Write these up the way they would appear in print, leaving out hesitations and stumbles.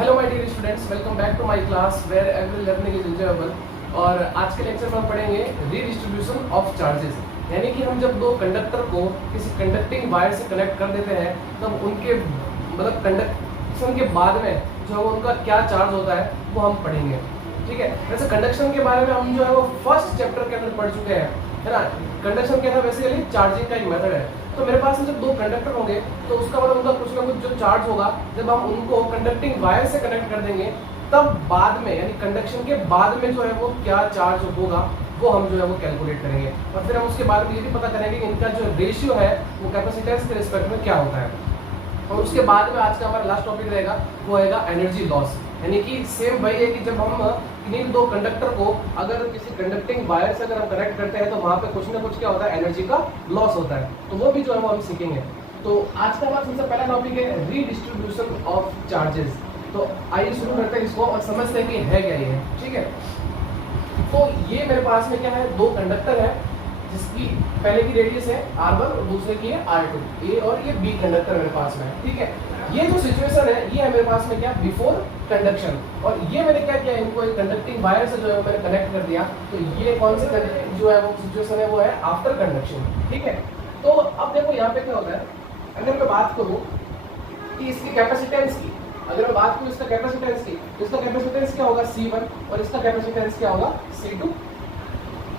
Hello my dear students, welcome back to my class where every learning is enjoyable. और आज के lecture में हम पढ़ेंगे रीडिस्ट्रीब्यूशन ऑफ चार्जेस। यानी कि हम जब दो कंडक्टर को किसी कंडक्टिंग वायर से कनेक्ट कर देते हैं तब उनके मतलब कंडक्शन के बाद में जो है उनका क्या चार्ज होता है वो हम पढ़ेंगे। ठीक है, वैसे कंडक्शन के बारे में हम जो है वो फर्स्ट चैप्टर के अंदर पढ़ चुके हैं, है ना। कंडक्शन क्या था, बेसिकली चार्जिंग का एक मेथड है। तो मेरे पास में जब दो कंडक्टर होंगे तो उसका मतलब उनका कुछ ना कुछ जो चार्ज होगा, जब हम उनको कंडक्टिंग वायर से कनेक्ट कर देंगे तब बाद में यानी कंडक्शन के बाद में जो है वो क्या चार्ज होगा वो हम जो है वो कैलकुलेट करेंगे। और फिर हम उसके बाद में ये भी पता करेंगे कि इनका जो रेशियो है वो कैपेसिटेंस के रिस्पेक्ट में क्या होता है। और उसके बाद में आज का हमारा लास्ट टॉपिक रहेगा वो आएगा एनर्जी लॉस। यानी कि सेम वही है कि जब हम किन्हीं दो कंडक्टर को अगर किसी कंडक्टिंग वायर से अगर हम कनेक्ट करते हैं तो वहाँ पे कुछ ना कुछ क्या होता है, एनर्जी का लॉस होता है। तो वो भी जो है वो हम सीखेंगे। तो आज का हमारा सबसे पहला टॉपिक है रीडिस्ट्रीब्यूशन ऑफ चार्जेस। तो आइए शुरू करते हैं इसको और समझते हैं कि है क्या ये। ठीक है, तो ये मेरे पास में क्या है, दो कंडक्टर है जिसकी पहले की रेडियस है r1 और दूसरे की है r2। ए और ये बी कंडक्टर मेरे पास में है। ठीक है, ये जो सिचुएशन है ये है मेरे पास में क्या, बिफोर कंडक्शन। और ये मैंने क्या किया, इनको एक कंडक्टिंग वायर से जो है मैंने कनेक्ट कर दिया। तो ये कौन सी जो है वो सिचुएशन है वो है आफ्टर कंडक्शन। ठीक है, तो अब देखो यहाँ पे क्या होता है, अगर मैं बात करूँ कि इसकी कैपेसिटेंस की, अगर मैं बात करूँ इसका कैपेसिटेंस की, तो इसका कैपेसिटेंस क्या होगा C1 और इसका कैपेसिटेंस क्या होगा C2।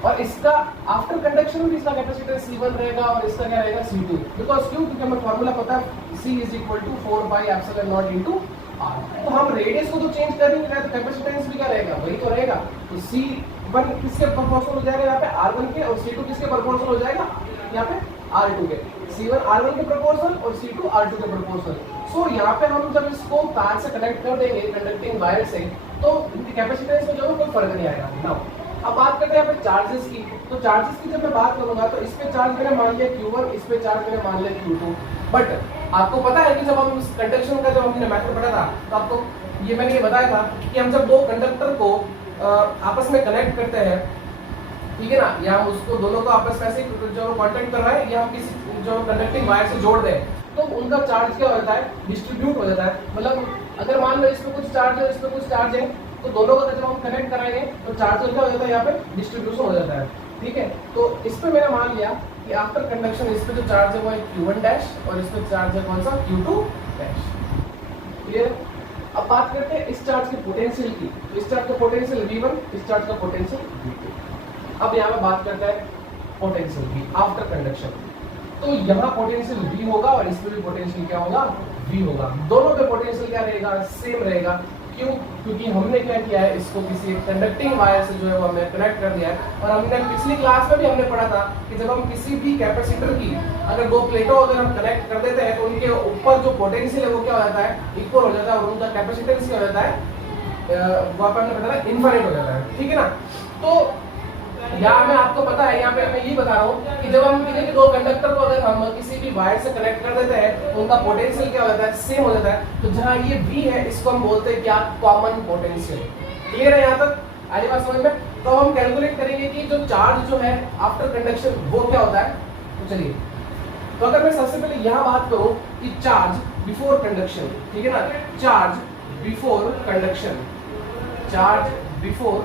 और इसका आफ्टर कंडक्शन भी इसका कैपेसिटेंस C1 रहेगा और इसका क्या रहेगा C2। बिकॉज क्यों, क्योंकि हमें फॉर्मूला पता है C is equal to 4πε0 into R। तो हम रेडियस को तो चेंज कर नहीं रहे, तो कैपेसिटेंस भी क्या रहेगा, वही तो रहेगा। तो C1 किसके प्रोपोर्शनल हो जाएगा यहाँ पे, R1 के, और C2 किसके प्रोपोर्शनल हो जाएगा यहाँ पे R2 के। C1 R1 के प्रोपोर्शनल और C2 R2 के प्रोपोर्शनल। सो यहाँ पे हम जब इसको तार से कनेक्ट कर देंगे कंडक्टिंग वायर से तो इनकी कैपेसिटेंस में जो है कोई फर्क नहीं आएगा ना। अब बात करते हैं यहाँ पे चार्जेस की। तो चार्जेस की जब मैं बात करूंगा तो इस पे चार्ज मैंने मान लिया Q1, इस पे चार्ज मैंने मान लिया Q2। बट आपको पता है कि जब हम कंडक्शन का जब हमने मेथड पढ़ा था तो आपको ये मैंने ये बताया था कि हम जब दो कंडक्टर को आपस में कनेक्ट करते हैं, ठीक है ना, या हम उसको दोनों को आपस में ऐसे जो कांटेक्ट कर रहा है या हम किसी जो कंडक्टिंग वायर से जोड़ दें तो उनका चार्ज क्या होता है, डिस्ट्रीब्यूट हो जाता है। मतलब अगर मान लो इसमें कुछ चार्ज है, इसमें कुछ चार्ज है, तो दोनों का जब हम कनेक्ट कराएंगे तो चार्ज क्या हो जाता है, यहाँ पे डिस्ट्रीब्यूशन हो जाता है। ठीक है, तो इस पे मैंने मान लिया कि आफ्टर कंडक्शन इस पे जो चार्ज है वो है Q1 डैश और इस पे चार्ज है कौन सा, Q2 डैश। क्लियर। अब बात करते हैं इस चार्ज की पोटेंशियल की। तो इस चार्ज का पोटेंशियल V1, इस चार्ज का पोटेंशियल V2। अब यहाँ पे बात करते हैं पोटेंशियल V आफ्टर कंडक्शन। तो यहाँ पोटेंशियल V होगा और इसमें भी पोटेंशियल क्या होगा, V होगा। दोनों पे पोटेंशियल क्या रहेगा, सेम रहेगा। क्यों, क्योंकि हमने क्या किया है, इसको किसी कंडक्टिंग वायर से जो है वो हमने कनेक्ट कर दिया है। और हमने पिछली क्लास में भी हमने पढ़ा था कि जब हम किसी भी कैपेसिटर की अगर दो प्लेटों अगर हम कनेक्ट कर देते हैं तो उनके ऊपर जो पोटेंशियल है वो क्या हो जाता है, इक्वल हो जाता है, और उनका कैपेसिटेंस क्या हो जाता है, वहाँ पर हमने बताया इनफाइनाइट हो जाता है। ठीक है ना। तो यहाँ में आपको पता है, यहाँ पे मैं ये बता रहा हूँ कि जब हम किसी दो कंडक्टर को अगर हम किसी भी वायर से कनेक्ट कर देते हैं तो उनका पोटेंशियल क्या हो जाता है, सेम हो जाता है। तो जहाँ ये V है इसको हम बोलते हैं क्या, कॉमन पोटेंशियल। क्लियर है यहाँ तक, आगे बात समझ में। तो हम कैलकुलेट करेंगे कि जो चार्ज जो है आफ्टर कंडक्शन वो क्या होता है। तो चलिए, तो अगर मैं सबसे पहले यहाँ बात करूँ कि चार्ज बिफोर कंडक्शन, ठीक है ना, charge before conduction, charge before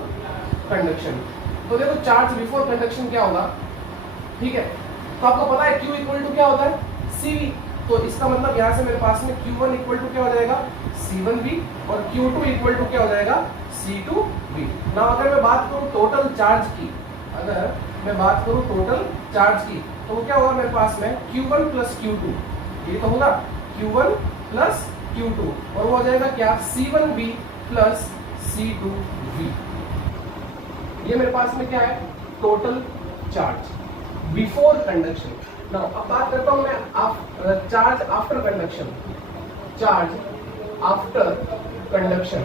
conduction. तो देखो चार्ज बिफोर कंडक्शन क्या होगा, ठीक है। तो आपको पता है Q इक्वल टू क्या होता है, CV। तो इसका मतलब यहाँ से मेरे पास में Q1 इक्वल टू क्या हो जाएगा, C1V, और Q2 इक्वल टू क्या हो जाएगा, C2V। ना अगर मैं बात करूँ टोटल चार्ज की, अगर मैं बात करूँ टोटल चार्ज की तो क्या होगा मेरे पास में Q1 प्लस Q2, ये तो होगा Q1 प्लस Q2, और वो हो जाएगा क्या, C1V प्लस C2V। ये मेरे पास में क्या है, total charge before conduction. Now अब बात करता हूं मैं charge after conduction, charge after conduction.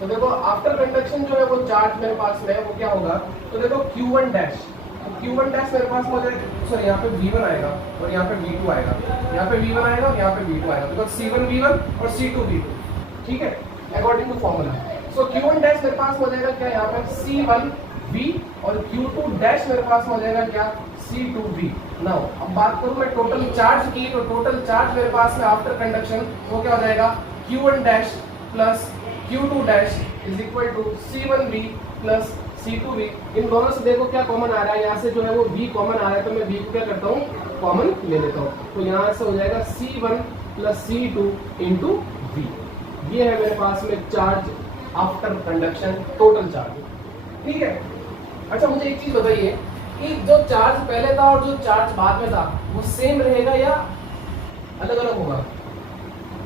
तो देखो आफ्टर कंडक्शन जो है वो चार्ज मेरे पास में है वो क्या होगा, तो देखो Q1 डैश, तो Q1 डैश मेरे पास हो जाएगा, सॉरी यहाँ पे V1 आएगा और यहाँ पे V2 आएगा, यहाँ पे V1 आएगा और यहाँ पे V2 आएगा, बिकॉज C1 V1 और C2 V2। ठीक है, according to formula. So Q1 dash मेरे पास हो जाएगा क्या, यहाँ पर C1 V, और Q2 डैश मेरे पास हो जाएगा क्या, C2V। नाउ अब बात करूं मैं टोटल चार्ज की, तो टोटल चार्ज मेरे पास में आफ्टर कंडक्शन वो क्या हो जाएगा, Q1 dash plus Q2 dash is equal to C1V plus C2V। इन दोनों से देखो क्या कॉमन आ रहा है, यहाँ से जो है वो V कॉमन आ रहा है, तो मैं V को क्या करता हूँ, कॉमन ले लेता हूँ। तो यहाँ से हो जाएगा C1 plus C2 into V। ये है मेरे पास में charge after conduction, total charge, ठीक है। अच्छा मुझे एक चीज बताइए कि जो चार्ज पहले था और जो चार्ज बाद में था वो सेम रहेगा या अलग अलग होगा?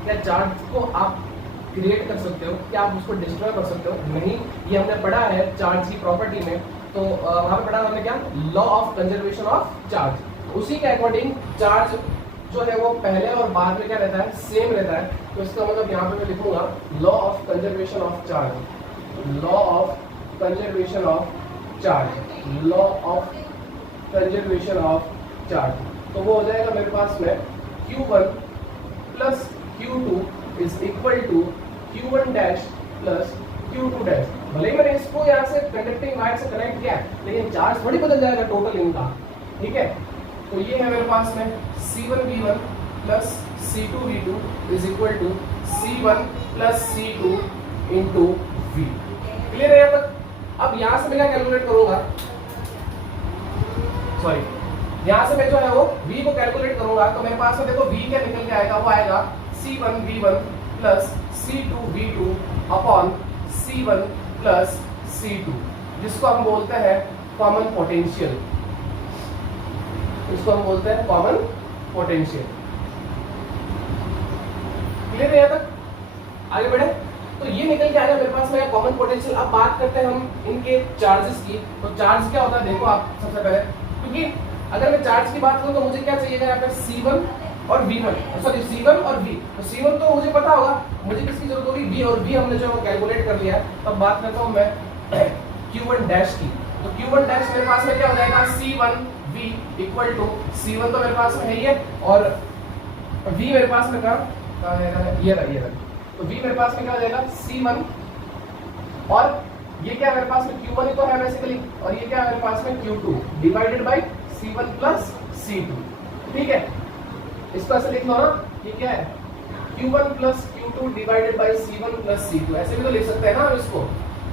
क्या चार्ज को आप क्रिएट कर सकते हो, क्या आप उसको डिस्ट्रॉय कर सकते हो? नहीं, ये हमने पढ़ा है चार्ज की प्रॉपर्टी में। तो वहां पे पढ़ा हमने क्या, law of conservation of charge. उसी के अकॉर्डिंग चार्ज जो है वो पहले और बाद में क्या रहता है, सेम रहता है। तो इसका मतलब यहाँ पे मैं लिखूंगा law of conservation of charge, law of conservation of charge, law of conservation of charge. तो वो हो जाएगा मेरे पास में Q1 plus Q2 is equal to Q1 dash plus Q2 dash. भले ही मैंने इसको यहाँ से कंडक्टिंग वायर से कनेक्ट किया है, लेकिन चार्ज थोड़ी बदल जाएगा टोटल इनका, ठीक है। तो ये है मेरे पास में C1V1 plus C2V2 is equal to C1 plus C2 into V। Clear है यहाँ तक? अब यहाँ से मैं क्या कैलकुलेट करूंगा, सॉरी, यहाँ से मैं जो है वो V को कैलकुलेट करूंगा। तो मेरे पास में देखो V क्या निकल के आएगा, वो आएगा C1V1 plus C2V2 upon C1 plus C2, जिसको हम बोलते हैं कॉमन पोटेंशियल, इसको हम बोलते हैं कॉमन पोटेंशियल। क्लियर है यहाँ तक? आगे बढ़े। तो ये निकल के आएगा मेरे पास में कॉमन पोटेंशियल। अब बात करते हैं हम इनके चार्जेस की। तो चार्ज क्या होता है देखो आप सबसे पहले, क्योंकि अगर मैं चार्ज की बात करूं तो मुझे क्या चाहिए यहाँ पे C1 और V1, सॉरी C1 और V। तो C1 तो मुझे पता होगा, मुझे किसकी जरूरत होगी, V, और V हमने जो है वो कैलकुलेट कर लिया है। तब बात करता हूँ मैं Q1 डैश की। तो Q1 डैश मेरे पास में क्या हो जाएगा, C1V इक्वल टू C1 तो मेरे पास में है ही है, और V मेरे पास में कहाँ है, ये रहा। तो V मेरे पास में क्या हो जाएगा C1, और ये क्या मेरे पास में Q1 ही तो है बेसिकली, और ये क्या है मेरे पास में Q2 divided by C1 plus C2, ठीक है। इसको ऐसे लिख लो ना, ये क्या है Q1 plus Q2 divided by C1 plus C2, ऐसे भी तो लिख सकते हैं ना हम इसको।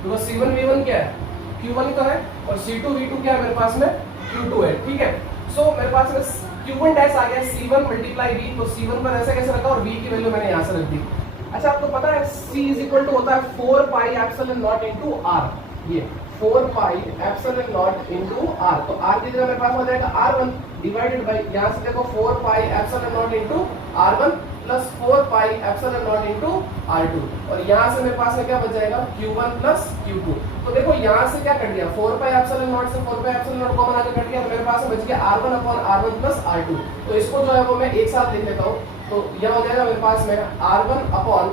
तो C1V1 क्या है, Q1 तो है, और C2V2 क्या है मेरे पास में, Q2 है, ठीक है। सो मेरे पास में Q1 डैश आ गया C1 मल्टीप्लाई V। तो C1 पर ऐसा कैसे रखा, और V की वैल्यू मैंने यहाँ से रख दी। अच्छा आपको पता है C इज इक्वल टू होता है 4 pi epsilon not into R, ये 4 pi epsilon not into R। तो R की जगह मेरे पास हो जाएगा R1 डिवाइडेड बाय, यहाँ से देखो 4 pi epsilon not into R1 plus 4 pi epsilon not into R2, और यहाँ से मेरे पास में क्या बच जाएगा Q1 प्लस Q2। तो देखो यहाँ से क्या कट गया, 4 पाई एप्सिलॉन नॉट से 4 पाई एप्सिलॉन नॉट कॉमन आके कट गया, तो मेरे पास में बच गया R1 upon R1 plus R2। तो इसको जो है वो मैं एक साथ लिख लेता हूँ। तो यह हो जाएगा मेरे पास में R1 upon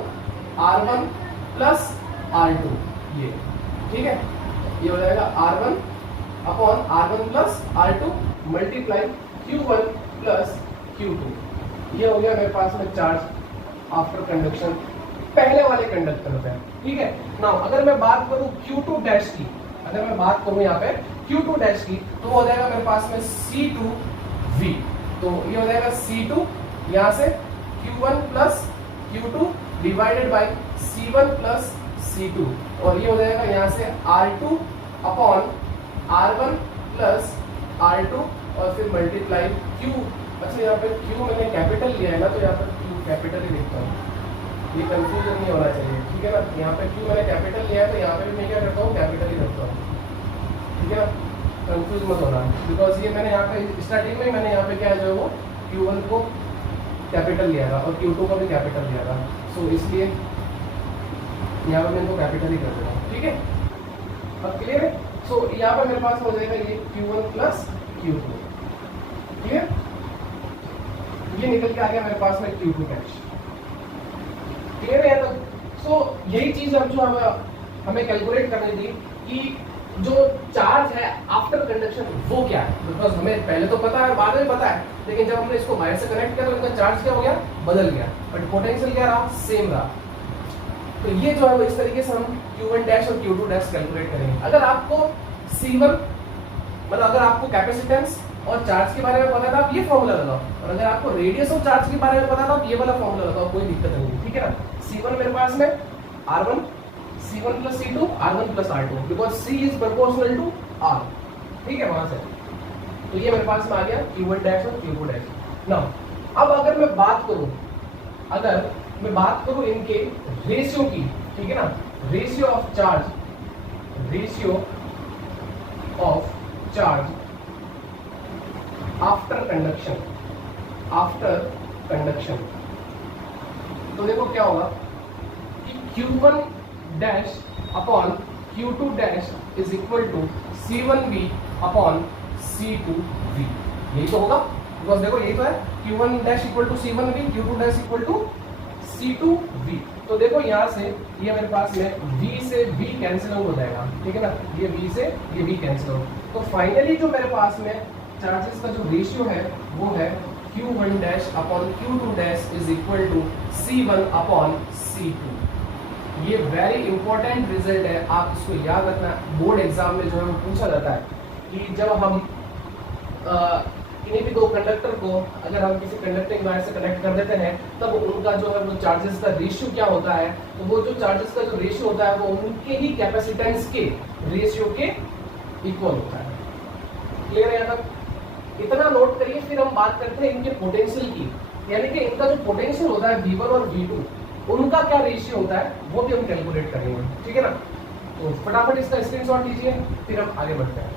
R1 plus R2, ये ठीक है, ये हो जाएगा R1 upon R1 plus R2 multiply Q1 plus Q2। ये हो गया मेरे पास में चार्ज आफ्टर कंडक्शन पहले वाले कंडक्टर पे, ठीक है। नाउ अगर मैं बात करूं Q2 डैश की, अगर मैं बात करूं यहाँ पे Q2 डैश की, तो हो जाएगा मेरे पास में C2V। तो ये हो जाएगा C2, यहाँ से Q1 plus Q2 divided by C1 plus C2, और ये हो जाएगा यहाँ से R2 upon R1 plus R2, और फिर मल्टीप्लाई Q। अच्छा यहाँ पे Q मैंने कैपिटल लिया है ना, तो यहाँ पर Q कैपिटल ही लिखता हूँ, ये कंफ्यूजन नहीं होना चाहिए, ठीक है ना। यहाँ पे Q मैंने कैपिटल लिया है, तो यहाँ पे भी मैं क्या करता हूँ, कैपिटल ही रखता हूँ, ठीक है ना, कंफ्यूज मत होना। बिकॉज ये मैंने यहाँ पे स्टार्टिंग में मैंने यहाँ पे क्या जो है वो Q1 को कैपिटल लिया था और Q2 को भी कैपिटल लिया था, सो इसलिए यहाँ पे मैं इनको कैपिटल ही कर दूंगा, ठीक है। अब क्लियर है? सो यहाँ पर मेरे पास हो जाएगा ये Q1 प्लस Q2, क्लियर। ये निकल के आ गया मेरे पास में Q2 डैश, क्लियर है? तो सो यही चीज हम जो हमें कैलकुलेट करनी थी कि जो चार्ज है आफ्टर कंडक्शन वो क्या है। बिकॉज हमें पहले तो पता है, बाद में पता है, लेकिन जब हमने इसको वायर से कनेक्ट किया तो इनका चार्ज क्या हो गया, बदल गया, बट पोटेंशियल क्या रहा, सेम रहा। तो ये जो है वो इस तरीके से हम Q1 डैश और Q2 डैश कैलकुलेट करेंगे। अगर आपको C1 मतलब अगर आपको कैपेसिटेंस और चार्ज के बारे में पता था आप ये फॉर्मूला लगाओ, और अगर आपको रेडियस ऑफ चार्ज के बारे में पता था आप ये वाला फॉर्मूला लगाओ, कोई दिक्कत नहीं, ठीक है ना। C1 मेरे पास में R1 C1 plus C2 R1 plus R2 because C is proportional to R, ठीक है वहां से। तो ये मेरे पास में आ गया Q1 डैश और Q2 डैश। नाउ अब अगर मैं बात करूं इनके रेशियो की, ठीक है ना, ratio of charge after conduction, तो देखो क्या होगा कि Q1 dash upon Q2 dash is equal to C1V upon C2V, यही तो होगा, बिकॉज देखो यही तो है, Q1 dash equal to C1V, Q2 dash equal to C2V। तो देखो यहाँ से ये मेरे पास में V से V कैंसिल आउट हो जाएगा, ठीक है ना, ये V से ये V कैंसिल आउट। तो फाइनली जो मेरे पास में चार्जेस का जो रेशियो है वो है Q1 dash upon Q2 dash is equal to C1 upon C2। ये वेरी इंपॉर्टेंट रिजल्ट है, आप इसको याद रखना। बोर्ड एग्जाम में जो है वो पूछा जाता है कि जब हम किन्हीं भी दो कंडक्टर को अगर हम किसी कंडक्टिंग वायर से कनेक्ट कर देते हैं तब उनका जो है वो चार्जेस का रेशियो क्या होता है, तो वो जो चार्जेस का जो रेशियो होता है वो उनके ही कैपेसिटेंस के रेशियो के इक्वल होता है। क्लियर है यहाँ तक? इतना नोट करिए। फिर हम बात करते हैं इनके पोटेंशियल की, यानी कि इनका जो पोटेंशियल होता है V1 और V2 उनका क्या रेशियो होता है वो भी हम कैलकुलेट करेंगे, ठीक है ना। तो फटाफट इसका स्क्रीनशॉट लीजिए, फिर हम आगे बढ़ते हैं।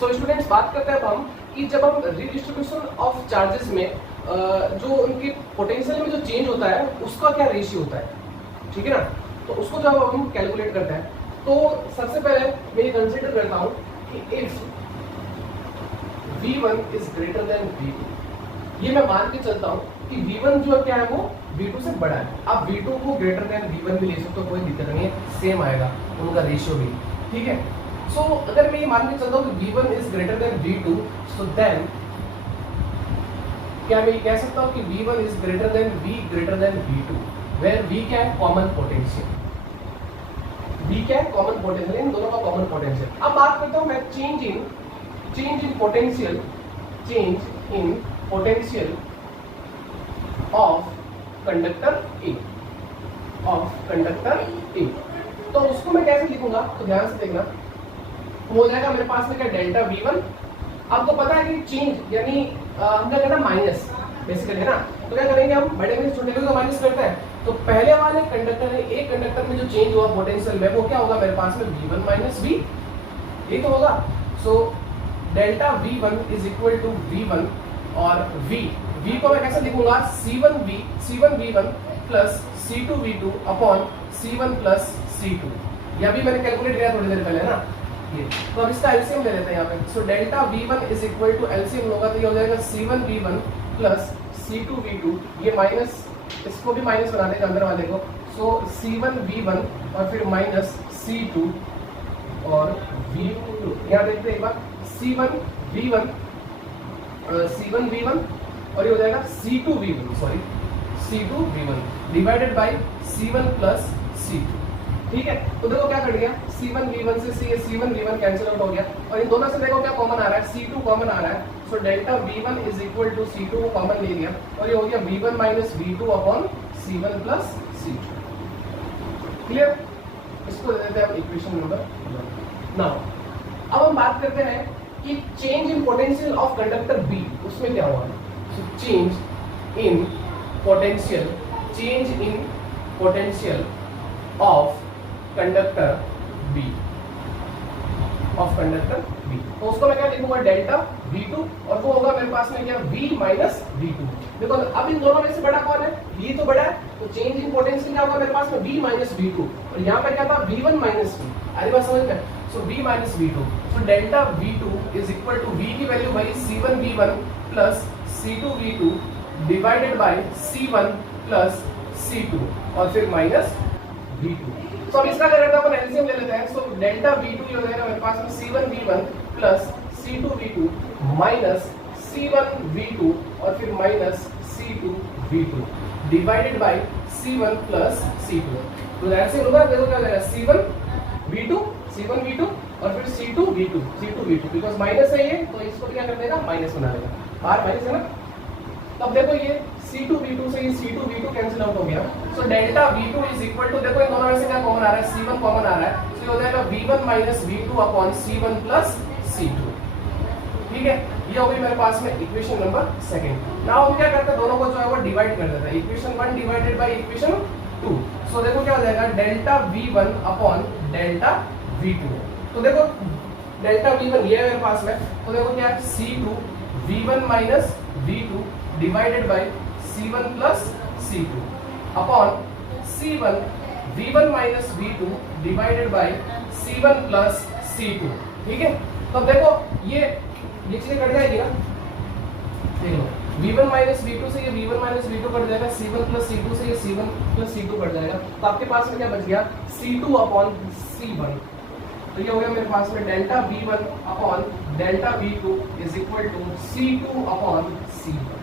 सो स्टूडेंट्स, बात करते हैं अब हम कि जब हम रिडिस्ट्रीब्यूशन ऑफ चार्जेस में जो उनके पोटेंशियल में जो चेंज होता है उसका क्या रेशियो होता है, ठीक है ना। तो उसको जब हम कैलकुलेट करते हैं तो सबसे पहले मैं ये कंसीडर करता हूँ कि if V1 is greater than V2, ये मैं मान के चलता हूँ कि V1 जो क्या है वो V2 से बड़ा है। आप V2 को ग्रेटर देन V1 भी ले सकते हो, कोई दिक्कत नहीं है, सेम आएगा उनका रेशियो भी, ठीक है। सो अगर मैं ये मान के चलता हूँ कि V1 is greater than V2, so then क्या मैं ये कह सकता हूँ कि V1 is greater than V2, where V क्या है, कॉमन पोटेंशियल। V क्या है, कॉमन पोटेंशियल, इन दोनों का कॉमन पोटेंशियल। अब बात करता हूँ मैं change in potential of conductor A, तो उसको मैं कैसे लिखूंगा, तो ध्यान से देखना। हो जाएगा मेरे पास में क्या, डेल्टा V1। आपको पता है कि चेंज यानी हम क्या करना, माइनस बेसिकली, है ना। तो क्या करेंगे हम, बड़े में छोटे को माइनस करते हैं। तो पहले वाले कंडक्टर में, एक कंडक्टर में जो चेंज हुआ पोटेंशियल में, वो क्या होगा मेरे पास में, V1 माइनस V, ये तो होगा। So delta V1 is equal to V1 और V को मैं कैसे लिखूंगा, C1V1 plus C2V2 upon C1 plus C2। यह भी मैंने कैलकुलेट किया थोड़ी देर पहले, है ना ये। तो अब इसका एलसीएम ले लेते हैं यहाँ पे। So delta V1 is equal to LCM होगा तो ये हो जाएगा C1V1 प्लस C2V2, ये माइनस, इसको भी माइनस बना देगा अंदर वाले को। सो C1V1 और फिर माइनस C2 और V2, यहाँ देखते हैं एक बार, C1V1 और ये हो जाएगा C2V1 divided by C1 plus C2, ठीक है। तो देखो क्या कर दिया, C1V1 से C1V1 कैंसिल आउट हो गया और इन दोनों से देखो क्या कॉमन आ रहा है, C2 कॉमन आ रहा है। So delta V1 is equal to C2 को कॉमन ले लिया और ये हो गया V1 minus V2 upon C1 plus C2। Clear? इसको दे देते हैं हम इक्वेशन नंबर 9। अब हम बात करते हैं कि change in potential of conductor B, उसमें क्या हुआ। So change in potential of conductor B, तो उसको मैं क्या लिखूंगा, डेल्टा V2, और वो होगा मेरे पास में क्या, V माइनस V2। देखो अब इन दोनों में से बड़ा कौन है, V तो बड़ा है, तो चेंज इन पोटेंशियल क्या होगा मेरे पास में, V माइनस V2, और यहाँ पे क्या था, V1 माइनस V। अरे बात समझ में। So V minus V2, so delta V2 is equal to V की वैल्यू वही C1V1 plus C2V2 divided by C1 plus C2 और फिर माइनस V2। तो अब इसका करना अपन एलसीएम ले लेते हैं। सो डेल्टा V2 हो जाएगा मेरे पास में C1V1 plus C2V2 minus C1V2 और फिर minus C2V2 divided by C1 plus C2। तो एलसीएम होगा, देखो क्या हो जाएगा, C1V2 और फिर C2V2 बिकॉज माइनस है ये, तो इसको क्या कर देगा, माइनस बना देगा, बाहर माइनस है ना। तब देखो ये C2V2 से ये C2V2 कैंसिल आउट हो गया, so delta V2 is equal to, देखो इन दोनों में से क्या कॉमन आ रहा है, C1 कॉमन आ रहा है, सो ये हो जाएगा V1 minus V2 upon C1 plus C2। ठीक है, ये हो गई मेरे पास में इक्वेशन नंबर सेकंड। नाउ हम क्या करते हैं, दोनों को जो है वो डिवाइड कर देते हैं, इक्वेशन 1 डिवाइडेड बाय इक्वेशन 2। सो देखो क्या हो जाएगा, delta V1 upon delta V2। तो देखो डेल्टा V1 ये है मेरे पास में, तो देखो क्या है, C2 V1 minus V2 divided by C1 plus C2 upon C1 V1 minus V2 divided by C1 plus C2। ठीक है, तो देखो ये चीजें कट जाएगी ना, देख लो V1 माइनस V2 से ये V1 माइनस V2 कट जाएगा, C1 प्लस C2 से ये C1 प्लस C2 कट जाएगा, तो आपके पास में क्या बच गया, C2 अपॉन C1। तो ये हो गया मेरे पास में delta V1 upon delta V2 is equal to C2 upon C1।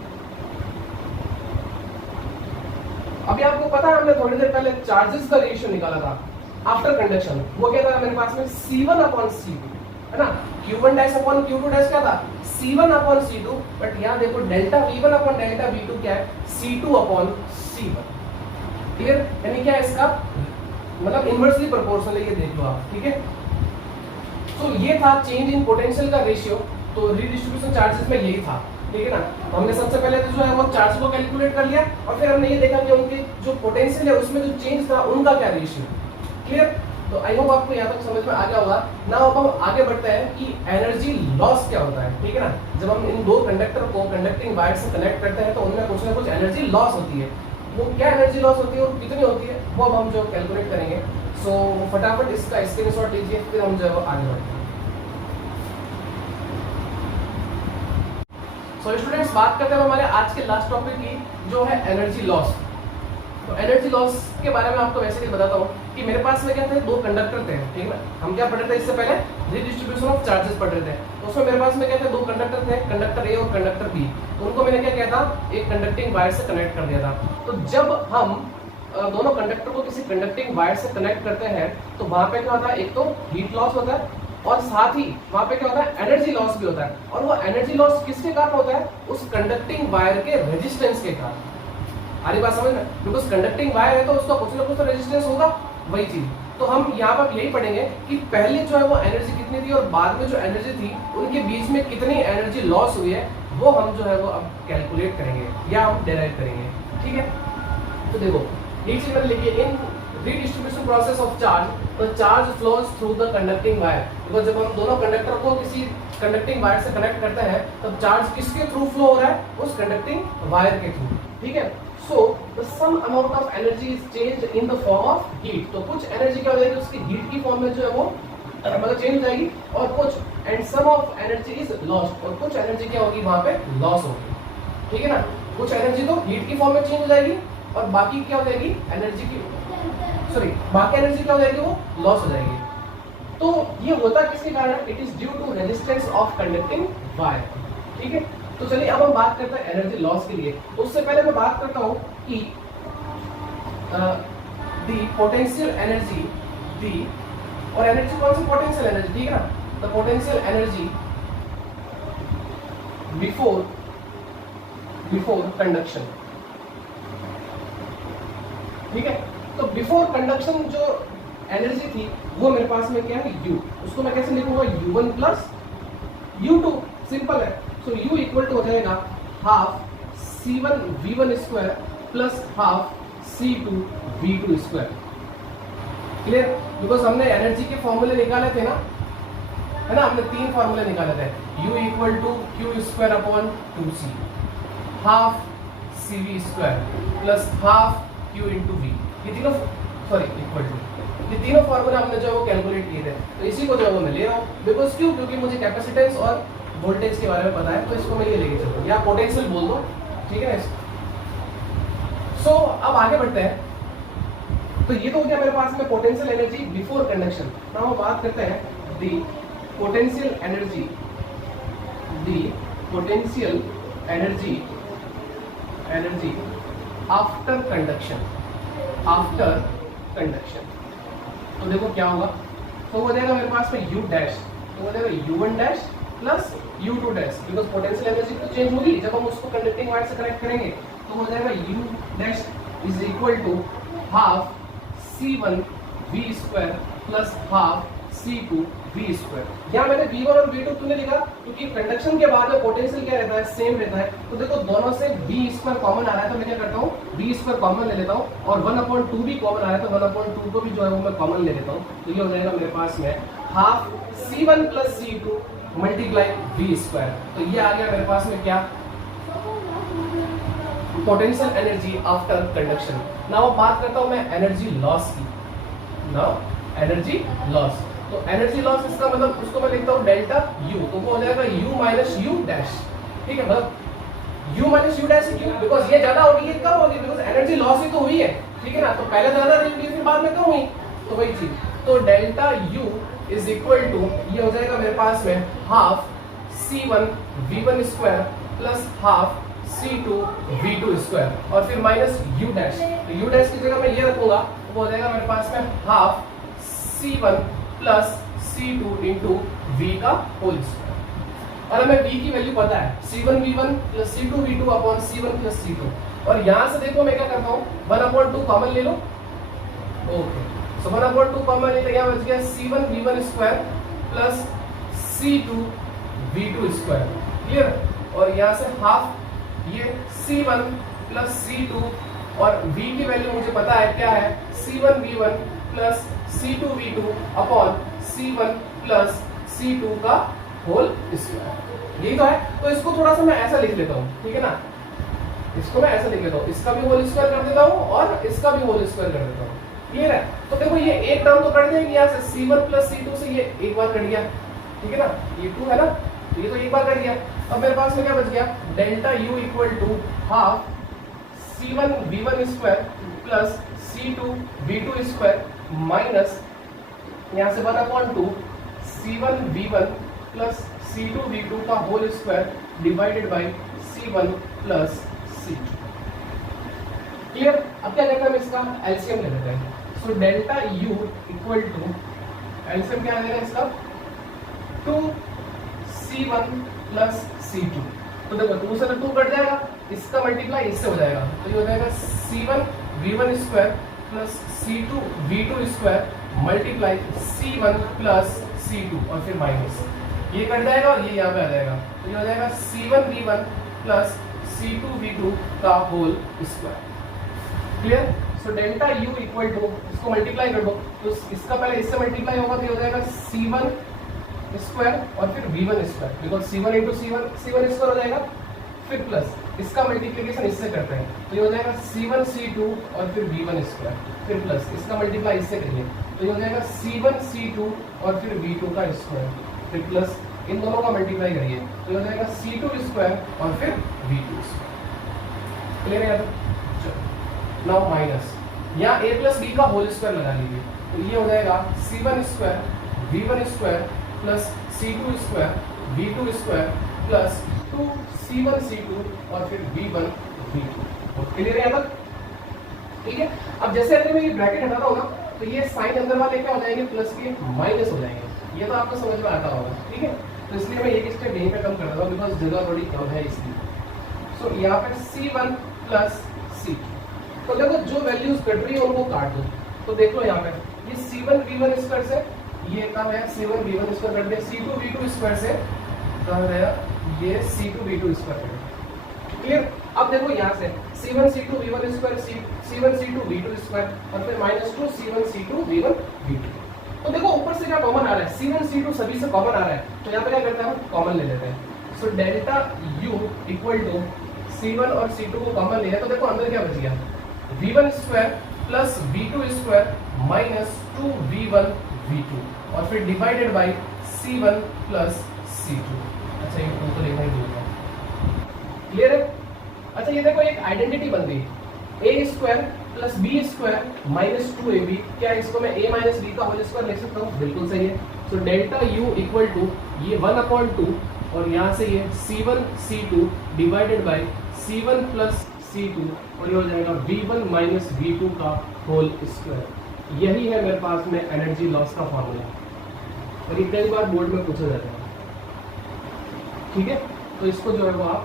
अभी आपको पता है हमने थोड़ी देर पहले चार्जेस का रेशियो निकाला था आफ्टर कंडक्शन, वो क्या था मेरे पास में C1 अपॉन C2 है ना, Q1 dash upon Q2 dash क्या था, C1 अपॉन C2, बट यहाँ देखो delta V1 upon delta V2 क्या है, C2 अपॉन C1। क्लियर, यानी क्या है इसका मतलब इनवर्सली प्रोपोर्शनल है, ये देख लो आप। ठीक है, तो ये था चेंज इन पोटेंशियल का रेशियो, तो रीडिस्ट्रीब्यूशन चार्जेस में यही था। ठीक है ना, तो हमने सबसे पहले तो जो है वो चार्ज को कैलकुलेट कर लिया और फिर हमने ये देखा कि उनके जो पोटेंशियल है उसमें जो चेंज था उनका क्या रेशियो। क्लियर, तो आई होप आपको यहाँ तक समझ में आ गया होगा। नाउ अब हम आगे बढ़ते हैं कि एनर्जी लॉस क्या होता है। ठीक है ना, जब हम इन दो कंडक्टर को कंडक्टिंग वायर से कनेक्ट करते हैं तो उनमें कुछ ना कुछ एनर्जी लॉस होती है। वो क्या एनर्जी लॉस होती है और कितनी होती है वो अब हम जो कैलकुलेट करेंगे। सो फटाफट इसका स्क्रीनशॉट लीजिए, फिर हम जो है आगे बढ़ते हैं। सो स्टूडेंट्स, बात करते हैं हमारे आज के लास्ट टॉपिक की जो है एनर्जी लॉस। तो एनर्जी लॉस के बारे में आपको वैसे ही बताता हूँ कि मेरे पास में क्या थे, दो कंडक्टर थे। ठीक है, हम क्या पढ़ रहे थे इससे पहले, रीडिस्ट्रीब्यूशन ऑफ चार्जेस पढ़ रहे थे। तो उसमें मेरे पास में क्या थे, दो कंडक्टर थे, कंडक्टर ए और कंडक्टर बी। तो उनको मैंने क्या किया था, एक कंडक्टिंग वायर से कनेक्ट कर दिया था। तो जब हम दोनों कंडक्टर को किसी कंडक्टिंग वायर से कनेक्ट करते हैं तो वहां पे क्या होता है, एक तो हीट लॉस होता है और साथ ही वहां पे क्या होता है, एनर्जी लॉस भी होता है। और वो एनर्जी लॉस किसके कारण होता है, उस कंडक्टिंग वायर के रेजिस्टेंस के कारण। आरी बात समझ में, बिकॉज कंडक्टिंग वायर है तो उसका कुछ ना कुछ तो रेजिस्टेंस होगा, वही चीज। तो हम यहाँ पर यही पढ़ेंगे कि पहले जो है वो एनर्जी कितनी थी और बाद में जो एनर्जी थी उनके बीच में कितनी एनर्जी लॉस हुई है, वो हम जो है वो अब कैलकुलेट करेंगे या हम डेराइव करेंगे। ठीक है, तो देखो ये चीज मैंने लिखी है, इन redistribution process of charge, the charge flows through the conducting wire। Because जब हम दोनों कंडक्टर को किसी कंडक्टिंग वायर से कनेक्ट करते हैं तब चार्ज किसके थ्रू फ्लो हो रहा है, उस कंडक्टिंग वायर के थ्रू। ठीक है, so the some amount of energy is change in the form of heat. तो कुछ एनर्जी क्या हो जाएगी, उसकी हीट की फॉर्म में जो है वो मतलब चेंज हो जाएगी, और कुछ and some of energy is lost, और कुछ एनर्जी क्या होगी वहां पे लॉस होगी। ठीक है ना, कुछ एनर्जी तो हीट की फॉर्म में चेंज हो जाएगी और बाकी क्या हो जाएगी, एनर्जी की बाकी एनर्जी क्या हो जाएगी, वो लॉस हो जाएगी। तो ये होता किसके कारण, it is due to resistance of conducting wire. ठीक है, तो चलिए अब हम बात करते हैं एनर्जी लॉस के लिए। तो उससे पहले मैं बात करता हूं कि द पोटेंशियल एनर्जी, दी और एनर्जी कौन सी, पोटेंशियल एनर्जी। ठीक है ना, the potential energy before conduction. ठीक है, तो बिफोर कंडक्शन जो एनर्जी थी वो मेरे पास में क्या है, U। उसको मैं कैसे लिखूंगा, U1 प्लस U2। सिंपल है, सो U इक्वल टू हो जाएगा half C1 V1 square plus half C2 V2 square. Clear, because हमने एनर्जी के फॉर्मूले निकाले थे ना, है ना, हमने तीन फॉर्मूले निकाले थे, U equal to Q square upon 2C, half CV square plus half Q into V। ये तीनों इक्वल टू, ये तीनों फॉर्मूला हमने जो है वो कैलकुलेट किए थे। तो इसी को जो है वो मैं ले रहा हूँ, बिकॉज क्यों, क्योंकि मुझे कैपेसिटेंस और वोल्टेज के बारे में पता है, तो इसको मैं ये लेके चलूँ, या पोटेंशियल बोल दो। ठीक है ना, सो अब आगे बढ़ते हैं। तो ये तो हो गया मेरे पास में potential energy before conduction. Now हम बात करते हैं the potential energy after conduction. तो देखो क्या होगा, तो हो जाएगा मेरे पास में U डैश, तो हो जाएगा U1 dash plus U2 dash, because potential energy तो चेंज होगी जब हम उसको कंडक्टिंग वायर से कनेक्ट करेंगे, तो हो जाएगा U dash is equal to half C1 V square plus half C2 V square. यहाँ मैंने V1 और V2 क्यों लिखा, क्योंकि कंडक्शन के बाद में पोटेंशियल क्या रहता है, सेम रहता है। तो देखो दोनों से V स्क्वायर कॉमन आ रहा है, तो मैं क्या करता हूँ V स्क्वायर कॉमन ले लेता हूँ, और 1/2 भी कॉमन आ रहा है, तो 1/2 को भी जो है वो मैं कॉमन ले लेता हूँ। तो ये हो जाएगा मेरे पास में half C1 plus C2 multiply V square. तो ये आ गया मेरे पास में क्या, potential energy after conduction. Now बात करता हूँ मैं एनर्जी लॉस की। नाउ एनर्जी लॉस, तो एनर्जी लॉस इसका मतलब उसको मैं लिखता हूँ डेल्टा U, तो वो हो जाएगा U माइनस U डैश। ठीक है, मतलब U माइनस U डैश क्यों, बिकॉज ये ज्यादा होगी, ये कम होगी, बिकॉज एनर्जी लॉस ही तो हुई है। ठीक है ना, तो पहले ज्यादा रही फिर बाद में कम हुई, तो वही चीज। तो delta U is equal to, ये हो जाएगा मेरे पास में half C1 V1 square plus half C2 V2 square, और फिर माइनस U डैश। तो U डैश की जगह मैं ये रखूंगा, तो वो हो जाएगा मेरे पास में half C1 plus C2 into V का होल स्क्वायर। और हमें V की वैल्यू पता है C1 V1 plus C2 V2 upon C1 plus C2। और यहाँ से देखो मैं क्या करता हूँ, 1/2 कॉमन ले लो। ओके, सो 1/2 कॉमन ले, यहाँ बच गया C1 V1 square plus C2 V2 square. Clear, और यहाँ से हाफ ये C1 प्लस C2, और V की वैल्यू मुझे पता है क्या है, C1 V1 plus C2 V2 upon C1 plus C2 का होल स्क्वायर। यही तो है। तो इसको थोड़ा सा मैं ऐसा लिख लेता हूँ, ठीक है ना, इसको मैं ऐसा लिख लेता हूँ, इसका भी होल स्क्वायर कर देता हूँ और इसका भी होल स्क्वायर कर देता हूँ। क्लियर है। तो देखो ये एक टर्म तो कट जाएगी यहाँ से, C1 प्लस C2 से ये एक बार कट गया, ठीक है ना, ये 2 है ना, ये तो एक बार कट गया। अब मेरे पास में क्या बच गया, delta U equal to half C1 V1 square plus C2 V2 square minus यहाँ से 1/2 C1 V1 plus C2 V2 का whole square divided by C1 plus C2। Clear. अब क्या करना है, इसका एलसीएम ले लेते हैं। So delta U equal to, LCM क्या आ जाएगा इसका, 2C1 प्लस C2। तो देखो 2 से 2 कट जाएगा, इसका मल्टीप्लाई इससे हो जाएगा, तो ये हो जाएगा C1 V1 square plus C2 V2 square multiply C1 plus C2, और फिर माइनस ये कट जाएगा और ये यहाँ पे आ जाएगा, तो ये हो जाएगा C1 V1 plus C2 V2 का whole square. Clear. So delta U equal to, इसको मल्टीप्लाई कर दो, तो इसका पहले इससे मल्टीप्लाई होगा, तो ये हो जाएगा C1 स्क्वायर और फिर V1 square, because C1 into C1 square हो जाएगा, फिर प्लस इसका मल्टीप्लिकेशन इससे करते हैं, तो ये हो जाएगा C1 C2 और फिर V1 स्क्वायर, फिर प्लस इसका मल्टीप्लाई इससे करिए, तो ये हो जाएगा C1 C2 और फिर V2 का स्क्वायर, फिर प्लस इन दोनों का मल्टीप्लाई करिए, तो ये हो जाएगा C2 स्क्वायर और फिर V2 स्क्वायर। क्लियर है। नाउ माइनस, यहाँ a प्लस b का होल स्क्वायर लगा लीजिए, तो ये हो जाएगा C1 square V1 square plus C2 square V2 square plus 2C1 C2 और फिर V1 V2। क्लियर है यहाँ तक। ठीक है। अब जैसे अगर मैं ये ब्रैकेट हटाता हूँ ना, तो ये साइन अंदर वाले क्या हो जाएंगे, प्लस के माइनस हो जाएंगे। ये तो आपको समझ में आता होगा। ठीक है, तो इसलिए मैं एक स्टेप यहीं पे कम कर देता हूँ, बिकॉज जगह थोड़ी कम है इसलिए। सो यहाँ पे C1 प्लस C2, तो देखो जो वैल्यूज कट रही है उनको काट दो, तो देख लो यहाँ पे ये C1 V1 स्क्वायर से ये कम है, C1 V1 स्क्वायर कट दिया, C2 V2 स्क्वायर से कम है, ये C2 V2 square cut. Clear. अब देखो यहाँ से C1 C2 V1 square, C1 C2 V2 square और फिर minus 2 C1 C2 V1 V2। तो देखो ऊपर से क्या कॉमन आ रहा है, C1 C2 सभी से कॉमन आ रहा है, तो यहाँ पे क्या करते हैं हम कॉमन ले लेते हैं। So delta U equal to C1 और C2 को कॉमन लिया, तो देखो अंदर क्या बच गया, V1 square plus V2 square minus 2V1 V2 और फिर divided by C1 plus C2। अच्छा ये 2 तो लिखना ही भूल गया। क्लियर है। अच्छा ये देखो एक आइडेंटिटी बन गई, a square plus b square minus 2ab। क्या इसको मैं a माइनस b का होल स्क्वायर लिख सकता हूँ? बिल्कुल सही है। So delta u equal to ये 1/2 और यहाँ से ये C1 C2 divided by C1 plus C2 और ये हो जाएगा V1 माइनस V2 का होल स्क्वायर। यही है मेरे पास में एनर्जी लॉस का फॉर्मूला, और ये कई बार बोर्ड में पूछा जाता है। ठीक है, तो इसको जो है वो आप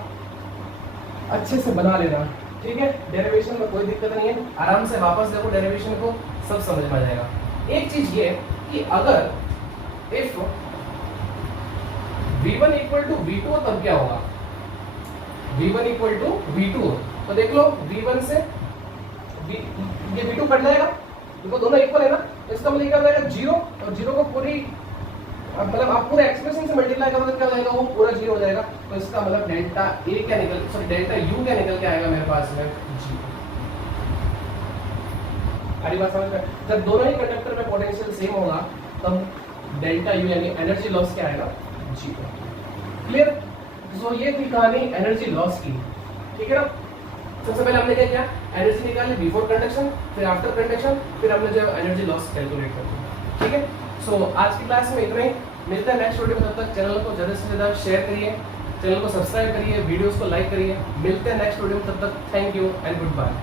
अच्छे से बना लेना, ठीक है। डेरिवेशन में कोई दिक्कत नहीं है, आराम से वापस देखो डेरिवेशन को, सब समझ में आ जाएगा। एक चीज ये कि अगर if v1 equal to v2 तब क्या होगा, v1 इक्वल टू v2 तो देख लो v1 से ये v2 कट जाएगा, देखो दोनों इक्वल है ना, तो इसका मतलब क्या हो जाएगा 0, और 0 को पूरी मतलब आप पूरे एक्सप्रेशन से मल्टीप्लाई करोगे क्या हो जाएगा, वो पूरा 0 हो जाएगा। तो इसका मतलब डेल्टा ए क्या निकल सॉरी डेल्टा यू क्या निकल के आएगा मेरे पास में 0। अरे बात समझ में, जब दोनों ही कंडक्टर में पोटेंशियल सेम होगा तब डेल्टा यू यानी एनर्जी लॉस क्या आएगा 0। क्लियर। सो ये थी कहानी एनर्जी लॉस की, ठीक है ना। सबसे पहले हमने क्या किया, एनर्जी निकाली बिफोर कंडक्शन, फिर आफ्टर कंडक्शन, फिर हमने जो एनर्जी लॉस कैलकुलेट कर दिया, ठीक है। सो आज की क्लास में इतना ही, मिलता है नेक्स्ट वीडियो में। तब तक चैनल को ज़्यादा से ज़्यादा शेयर करिए, चैनल को सब्सक्राइब करिए, वीडियोस को लाइक करिए। मिलते हैं नेक्स्ट वीडियो में, तब तक thank you and good bye.